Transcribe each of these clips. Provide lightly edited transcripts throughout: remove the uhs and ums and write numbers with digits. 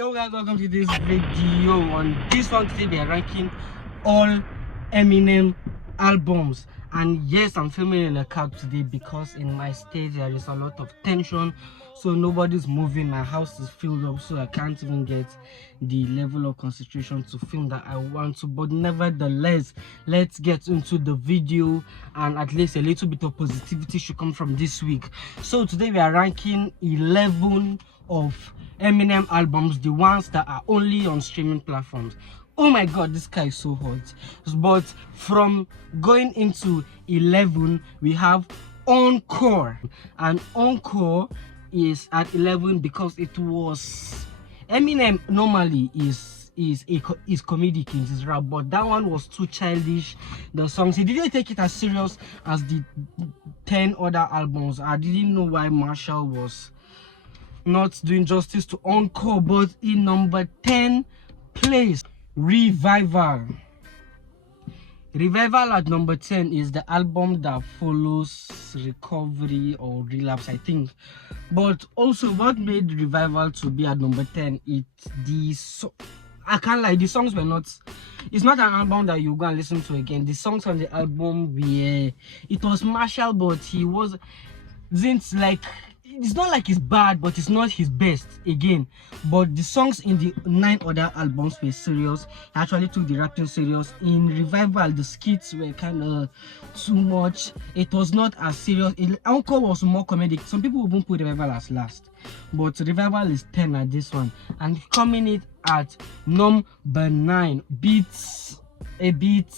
Yo guys, welcome to this video. On this one today we are ranking all Eminem albums, and yes, I'm filming in a cab today because in my state there is a lot of tension, so nobody's moving. My house is filled up, so I can't even get the level of concentration to film that I want to. But nevertheless, let's get into the video, and at least a little bit of positivity should come from this week. So today we are ranking 11 of Eminem albums, the ones that are only on streaming platforms. Oh my god, this guy is so hot. But from going into 11, we have Encore, and Encore is at 11 because it was Eminem normally is comedic in his rap, but that one was too childish. The songs, he didn't take it as serious as the 10 other albums. I didn't know why Marshall was not doing justice to Encore. But in number 10 place, Revival at number 10 is the album that follows Recovery or Relapse, I think. But also, what made Revival to be at number 10, I can't lie, the songs were not, it's not an album that you go and listen to again. The songs on the album were, it was Marshall, but he wasn't like, it's not like it's bad, but it's not his best again. But the songs in the 9 other albums were serious. He actually took the rapping serious. In Revival, the skits were kind of too much. It was not as serious. Encore was more comedic. Some people even put Revival as last, but Revival is 10 at this one. And coming in at number 9, beats a bit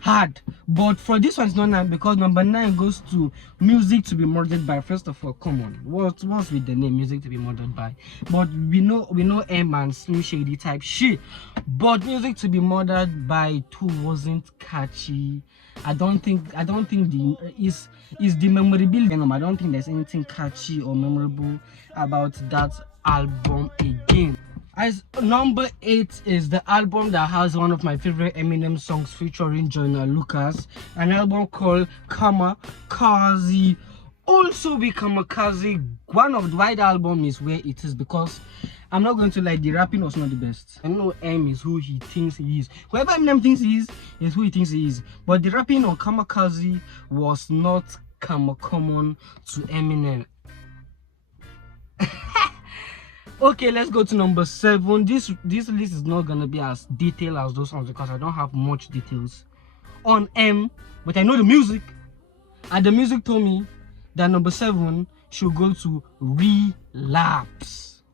hard, but for this one it's not 9 because number 9 goes to Music to Be Murdered By. First of all, come on, what's with the name Music to Be Murdered By? But we know M and Slim Shady type shit. But Music to Be Murdered By 2 wasn't catchy. I don't think the is the memorability. I don't think there's anything catchy or memorable about that album again. As number 8 is the album that has one of my favorite Eminem songs featuring Joyner Lucas, an album called Kamikaze. Also be Kamikaze, one of the why the album is where it is, because I'm not going to lie, the rapping was not the best. I know M is who he thinks he is. Whoever Eminem thinks he is who he thinks he is. But the rapping on Kamikaze was not common to Eminem. Okay, let's go to number 7. This list is not gonna be as detailed as those ones because I don't have much details on M, but I know the music, and the music told me that number 7 should go to Relapse.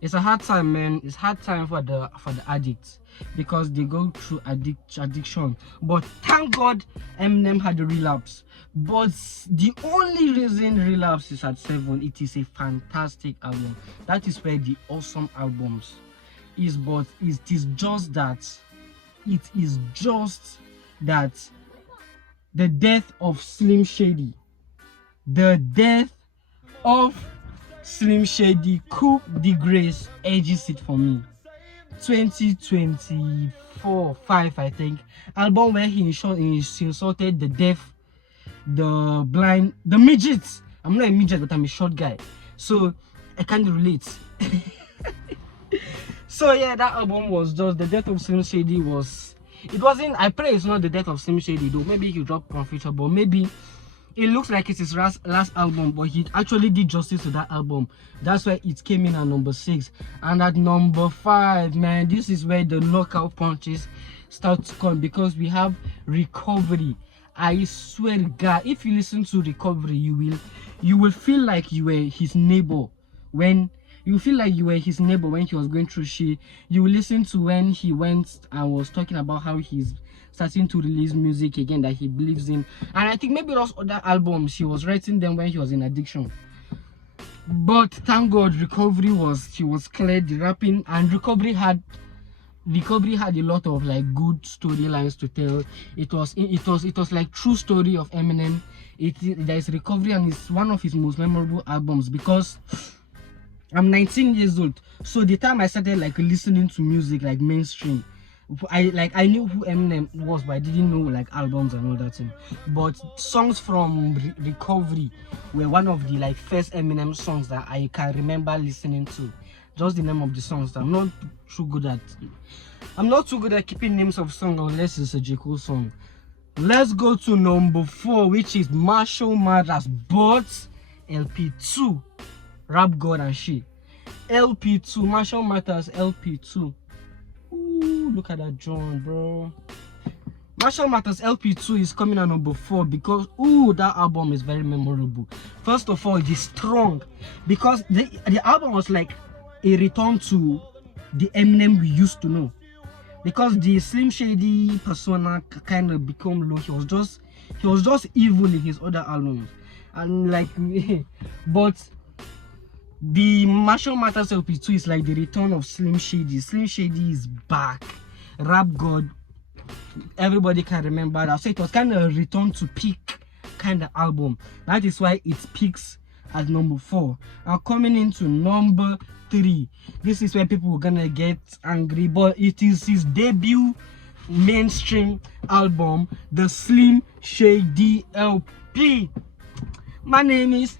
It's a hard time, man. It's hard time for the addicts because they go through addiction. But thank God Eminem had a Relapse. But the only reason Relapse is at 7, it is a fantastic album. That is where the awesome albums is. But it is just that the death of Slim Shady, Coup de Grâce edges it for me. 2024-5, I think, album where he insulted the deaf, the blind, the midgets. I'm not a midget, but I'm a short guy, so I can't relate. So yeah, that album was just the death of Slim Shady. It wasn't, I pray it's not the death of Slim Shady though. Maybe he dropped on future, but maybe it looks like it's his last album, but he actually did justice to that album. That's why it came in at number 6. And at number 5, man, this is where the knockout punches start to come, because we have Recovery. I swear to God, if you listen to Recovery, you will feel like you were his neighbor when he was going through shit. You will listen to when he went and was talking about how he's starting to release music again that he believes in. And I think maybe those other albums he was writing them when he was in addiction. But thank God Recovery was cleared the rapping, and Recovery had a lot of like good storylines to tell. It was like true story of Eminem. There is Recovery, and it's one of his most memorable albums because I'm 19 years old. So the time I started like listening to music like mainstream, I knew who Eminem was, but I didn't know like albums and all that thing. But songs from Recovery were one of the like first Eminem songs that I can remember listening to. Just the name of the songs. I'm not too good at keeping names of songs unless it's a J. Cole song. Let's go to number 4, which is Marshall Mathers but LP2, Rap God and She. LP2, Marshall Mathers LP2. Ooh, look at that John, bro. Marshall Mathers LP2 is coming at number 4 because that album is very memorable. First of all, it is strong because the album was like a return to the Eminem we used to know. Because the Slim Shady persona kind of become low. He was just evil in his other albums, and like but the Marshall Mathers LP2 is like the return of Slim Shady. Slim Shady is back. Rap God, everybody can remember that. So it was kind of a return to peak kind of album. That is why it peaks at number 4. And coming into number 3, this is where people are gonna get angry, but it is his debut mainstream album, the Slim Shady LP. My name is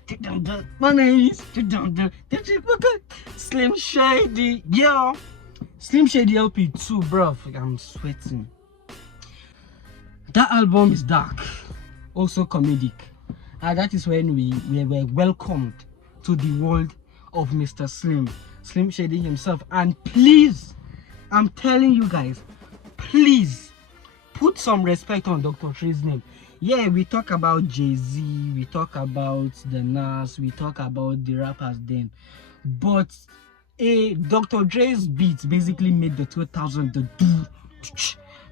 Slim Shady. Yeah, Slim Shady LP2, bro. I'm sweating. That album is dark, also comedic, and that is when we were welcomed to the world of Mr. Slim Shady himself. And please, I'm telling you guys, please put some respect on Dr. Dre's name. Yeah, we talk about Jay-Z, we talk about the Nas, we talk about the rappers then, but Dr. Dre's beats basically made the 2000 the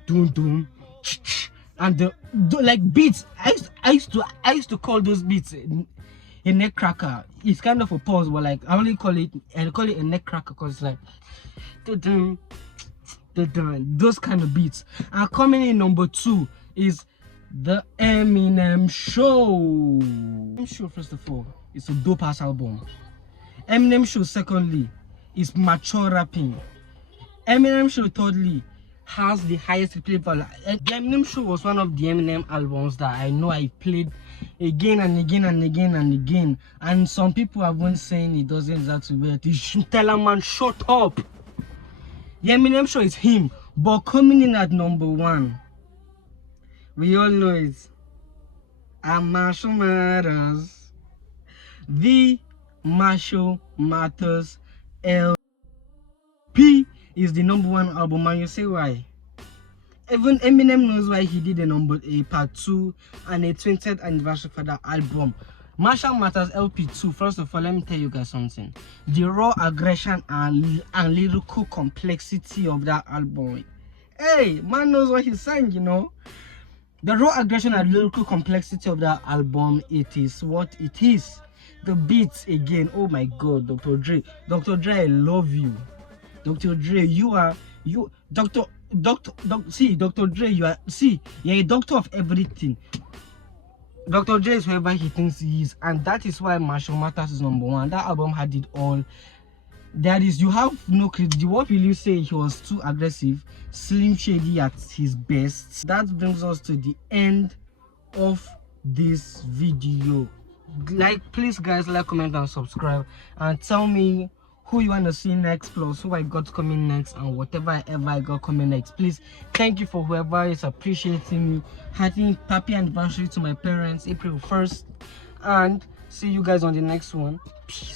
doom and the like beats. I used to call those beats a neck cracker. It's kind of a pause, but like I call it a neck cracker because it's like those kind of beats. And coming in number 2 is the Eminem Show. First of all, it's a dope ass album. Eminem Show, secondly, is mature rapping. Eminem Show, thirdly, has the highest replay value. The Eminem Show was one of the Eminem albums that I know I played again and again and again and again. And some people have been saying it doesn't exactly work. You should tell a man, shut up. The Eminem Show is him, but coming in at number 1, we all know it. And Marshall Mathers. The Marshall Mathers LP is the number 1 album, and you say why? Even Eminem knows why he did a part 2 and a 20th anniversary for that album. Marshall Mathers LP2, first of all, let me tell you guys something. The raw aggression and lyrical complexity of that album. Hey, man knows what he's saying, you know. The raw aggression and lyrical complexity of that album, it is what it is. The beats again, oh my god, Dr. Dre. Dr. Dre, I love you. Dr. Dre, you're a doctor of everything. Dr. Dre is whoever he thinks he is, and that is why Marshall Mathers is number 1. That album had it all. That is, you have no credit. What will you say? He was too aggressive. Slim Shady at his best. That brings us to the end of this video. Please guys, like, comment and subscribe, and tell me who you want to see next, plus who I got coming next, and whatever I got coming next. Please, thank you for whoever is appreciating me. Happy anniversary to my parents, April 1st, and see you guys on the next one. Peace.